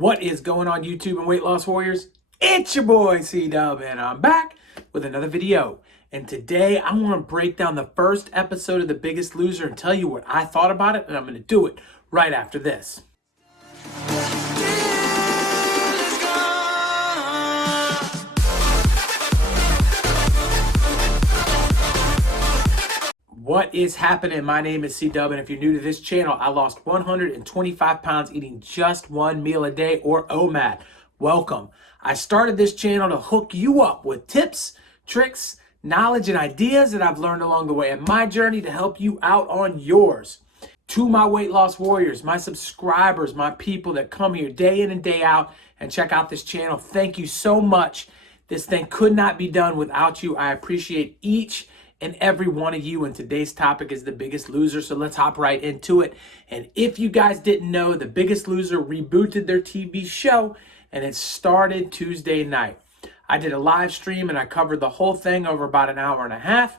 What is going on, YouTube and weight loss warriors? It's your boy C-Dub, and I'm back with another video. And today I want to break down the first episode of The Biggest Loser and tell you what I thought about it, and I'm going to do it right after this. What is happening? My name is C-Dub, and if you're new to this channel, I lost 125 pounds eating just one meal a day, or OMAD. Welcome. I started this channel to hook you up with tips, tricks, knowledge, and ideas that I've learned along the way in my journey to help you out on yours. To my weight loss warriors, my subscribers, my people that come here day in and day out and check out this channel, thank you so much. This thing could not be done without you. I appreciate each and every one of you, and today's topic is The Biggest Loser, so let's hop right into it. And if you guys didn't know, The Biggest Loser rebooted their TV show, and it started Tuesday night. I did a live stream, and I covered the whole thing over about an hour and a half,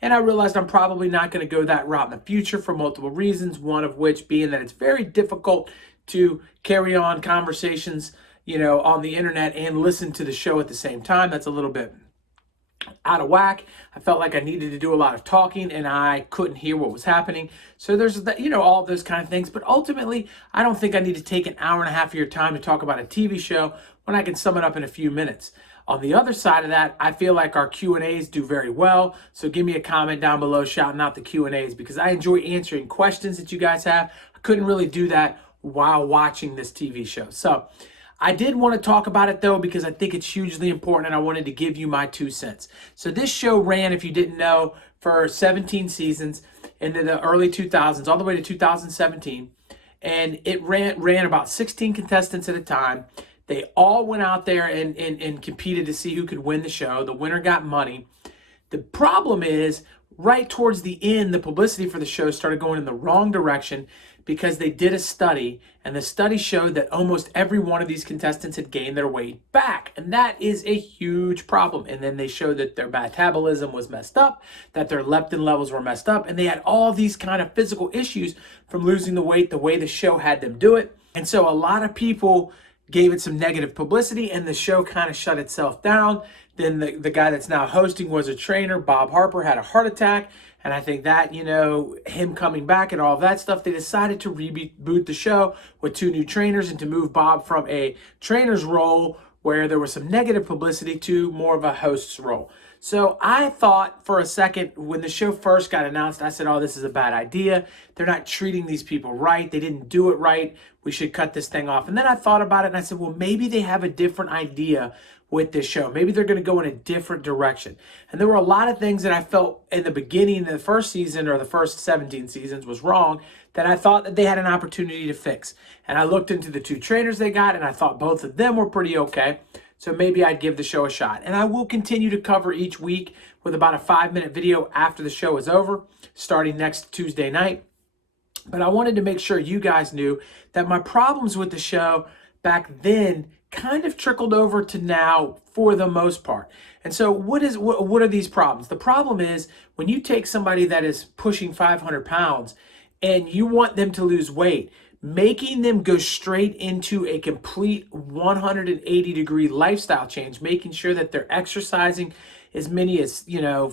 and I realized I'm probably not going to go that route in the future for multiple reasons, one of which being that it's very difficult to carry on conversations, on the internet and listen to the show at the same time. That's a little bit out of whack. I felt like I needed to do a lot of talking and I couldn't hear what was happening. So there's that, all of those kind of things. But ultimately, I don't think I need to take an hour and a half of your time to talk about a TV show when I can sum it up in a few minutes. On the other side of that, I feel like our Q&As do very well. So give me a comment down below shouting out the Q&As because I enjoy answering questions that you guys have. I couldn't really do that while watching this TV show. So I did want to talk about it though because I think it's hugely important and I wanted to give you my 2 cents. So this show ran, if you didn't know, for 17 seasons into the early 2000s, all the way to 2017. And it ran about 16 contestants at a time. They all went out there and competed to see who could win the show. The winner got money. The problem is, right towards the end, the publicity for the show started going in the wrong direction because they did a study, and the study showed that almost every one of these contestants had gained their weight back, and that is a huge problem. And then they showed that their metabolism was messed up, that their leptin levels were messed up, and they had all these kind of physical issues from losing the weight the way the show had them do it. And so a lot of people gave it some negative publicity, and the show kind of shut itself down. Then the guy that's now hosting was a trainer, Bob Harper, had a heart attack. And I think that, him coming back and all of that stuff, they decided to reboot the show with 2 new trainers and to move Bob from a trainer's role where there was some negative publicity to more of a host's role. So I thought for a second when the show first got announced, I said, oh, this is a bad idea. They're not treating these people right. They didn't do it right. We should cut this thing off. And then I thought about it and I said, well, maybe they have a different idea with this show. Maybe they're going to go in a different direction. And there were a lot of things that I felt in the beginning of the first season or the first 17 seasons was wrong that I thought that they had an opportunity to fix. And I looked into the 2 trainers they got and I thought both of them were pretty okay. So maybe I'd give the show a shot. And I will continue to cover each week with about a 5-minute video after the show is over, starting next Tuesday night. But I wanted to make sure you guys knew that my problems with the show back then kind of trickled over to now for the most part. And so what are these problems? The problem is when you take somebody that is pushing 500 pounds and you want them to lose weight, making them go straight into a complete 180-degree lifestyle change, making sure that they're exercising as many as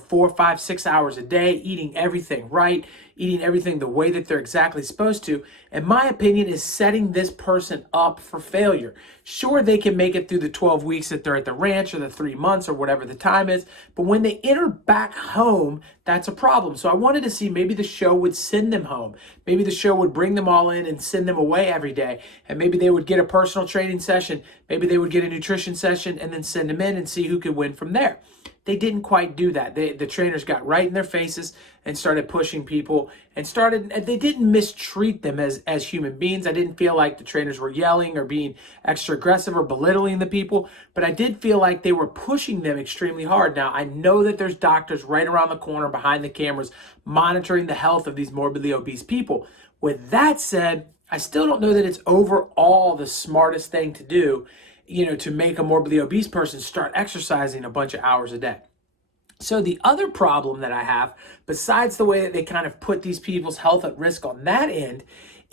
4, 5, 6 hours a day, eating everything right, eating everything the way that they're exactly supposed to, in my opinion, is setting this person up for failure. Sure, they can make it through the 12 weeks that they're at the ranch or the 3 months or whatever the time is, but when they enter back home, that's a problem. So I wanted to see maybe the show would send them home. Maybe the show would bring them all in and send them away every day. And maybe they would get a personal training session. Maybe they would get a nutrition session and then send them in and see who could win from there. They didn't quite do that. The trainers got right in their faces and started pushing people and they didn't mistreat them as human beings. I didn't feel like the trainers were yelling or being extra aggressive or belittling the people, but I did feel like they were pushing them extremely hard. Now, I know that there's doctors right around the corner behind the cameras monitoring the health of these morbidly obese people. With that said, I still don't know that it's overall the smartest thing to do, to make a morbidly obese person start exercising a bunch of hours a day. So the other problem that I have, besides the way that they kind of put these people's health at risk on that end,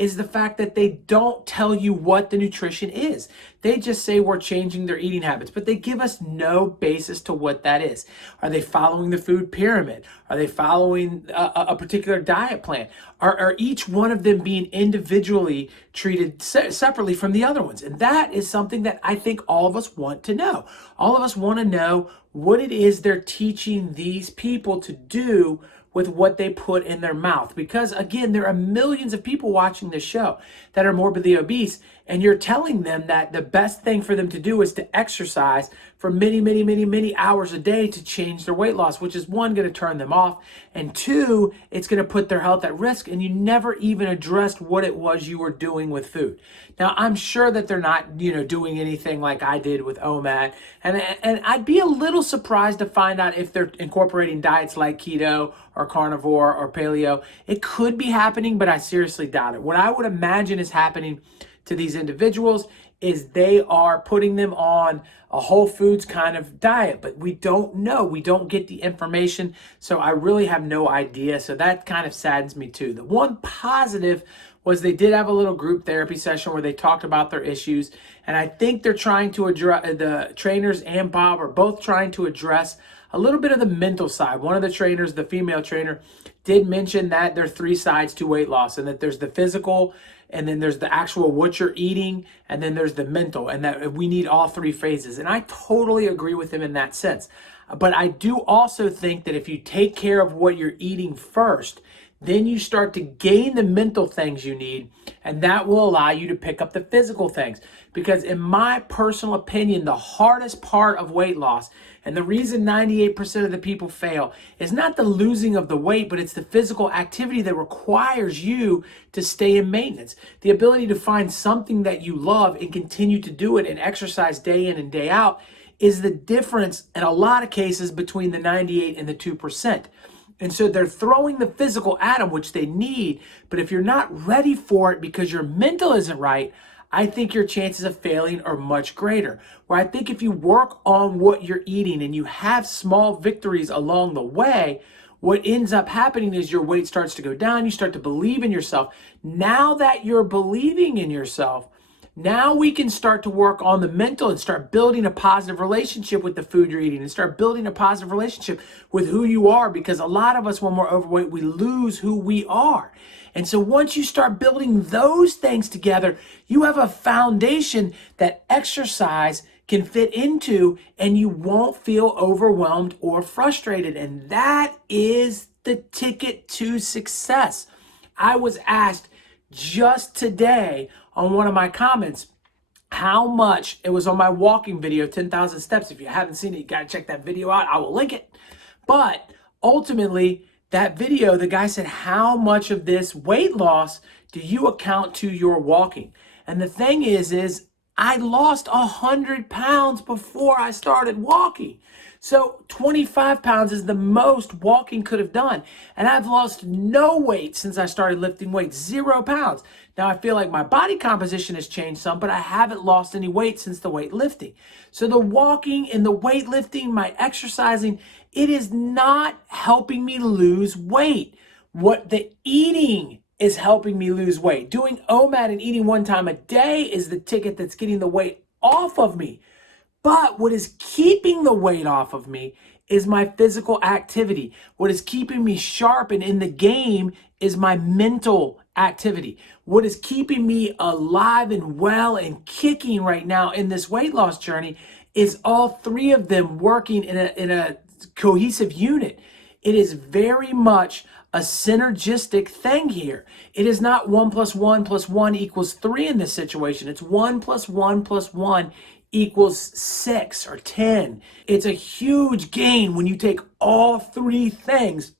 is the fact that they don't tell you what the nutrition is. They just say we're changing their eating habits, but they give us no basis to what that is. Are they following the food pyramid? Are they following a particular diet plan? Are each one of them being individually treated separately from the other ones? And that is something that I think all of us want to know. All of us want to know what it is they're teaching these people to do with what they put in their mouth. Because again, there are millions of people watching this show that are morbidly obese, and you're telling them that the best thing for them to do is to exercise for many hours a day to change their weight loss, which is one, going to turn them off, and two, it's going to put their health at risk, and you never even addressed what it was you were doing with food. Now, I'm sure that they're not, doing anything like I did with OMAD, and I'd be a little surprised to find out if they're incorporating diets like keto or carnivore or paleo. It could be happening, but I seriously doubt it. What I would imagine is happening to these individuals is they are putting them on a whole foods kind of diet, but we don't know. We don't get the information, so I really have no idea. So that kind of saddens me too. The one positive was they did have a little group therapy session where they talked about their issues, and I think they're trying to address, the trainers and Bob are both trying to address a little bit of the mental side. One of the trainers, the female trainer, did mention that there are three sides to weight loss, and that there's the physical, and then there's the actual what you're eating, and then there's the mental, and that we need all three phases. And I totally agree with him in that sense. But I do also think that if you take care of what you're eating first, then you start to gain the mental things you need, and that will allow you to pick up the physical things. Because in my personal opinion, the hardest part of weight loss, and the reason 98% of the people fail, is not the losing of the weight, but it's the physical activity that requires you to stay in maintenance. The ability to find something that you love and continue to do it and exercise day in and day out is the difference in a lot of cases between the 98 and the 2%. And so they're throwing the physical at them, which they need. But if you're not ready for it because your mental isn't right, I think your chances of failing are much greater. Where I think if you work on what you're eating and you have small victories along the way, what ends up happening is your weight starts to go down. You start to believe in yourself. Now that you're believing in yourself, now we can start to work on the mental and start building a positive relationship with the food you're eating and start building a positive relationship with who you are, because a lot of us, when we're overweight, we lose who we are. And so once you start building those things together, you have a foundation that exercise can fit into, and you won't feel overwhelmed or frustrated. And that is the ticket to success. I was asked just today on one of my comments how much, it was on my walking video, 10,000 steps. If you haven't seen it, you got to check that video out. I will link it. But ultimately, that video, the guy said, how much of this weight loss do you account to your walking? And the thing is I lost 100 pounds before I started walking. So 25 pounds is the most walking could have done. And I've lost no weight since I started lifting weights, 0 pounds. Now I feel like my body composition has changed some, but I haven't lost any weight since the weightlifting. So the walking and the weightlifting, my exercising, it is not helping me lose weight. What the eating is helping me lose weight. Doing OMAD and eating one time a day is the ticket that's getting the weight off of me. But what is keeping the weight off of me is my physical activity. What is keeping me sharp and in the game is my mental activity. What is keeping me alive and well and kicking right now in this weight loss journey is all three of them working in a cohesive unit. It is very much a synergistic thing here. It is not 1 + 1 + 1 = 3 in this situation. It's 1 + 1 + 1 = 6 or 10. It's a huge gain when you take all three things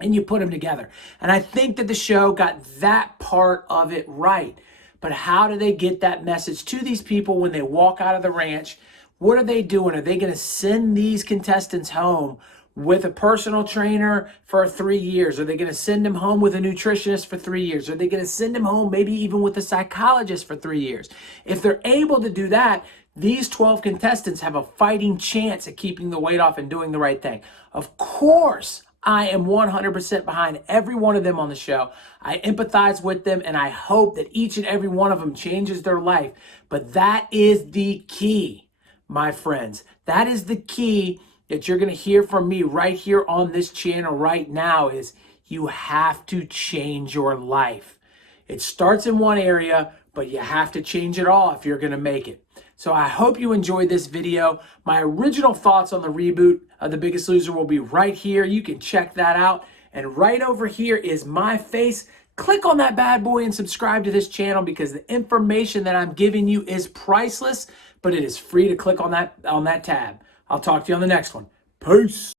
and you put them together. And I think that the show got that part of it right. But how do they get that message to these people when they walk out of the ranch? What are they doing? Are they going to send these contestants home with a personal trainer for 3 years? Are they going to send them home with a nutritionist for 3 years? Are they going to send them home maybe even with a psychologist for 3 years? If they're able to do that, these 12 contestants have a fighting chance at keeping the weight off and doing the right thing. Of course, I am 100% behind every one of them on the show. I empathize with them, and I hope that each and every one of them changes their life. But that is the key, my friends. That is the key that you're going to hear from me right here on this channel right now is you have to change your life. It starts in one area, but you have to change it all if you're going to make it. So I hope you enjoyed this video. My original thoughts on the reboot of The Biggest Loser will be right here. You can check that out. And right over here is my face. Click on that bad boy and subscribe to this channel because the information that I'm giving you is priceless, but it is free to click on that tab. I'll talk to you on the next one. Peace.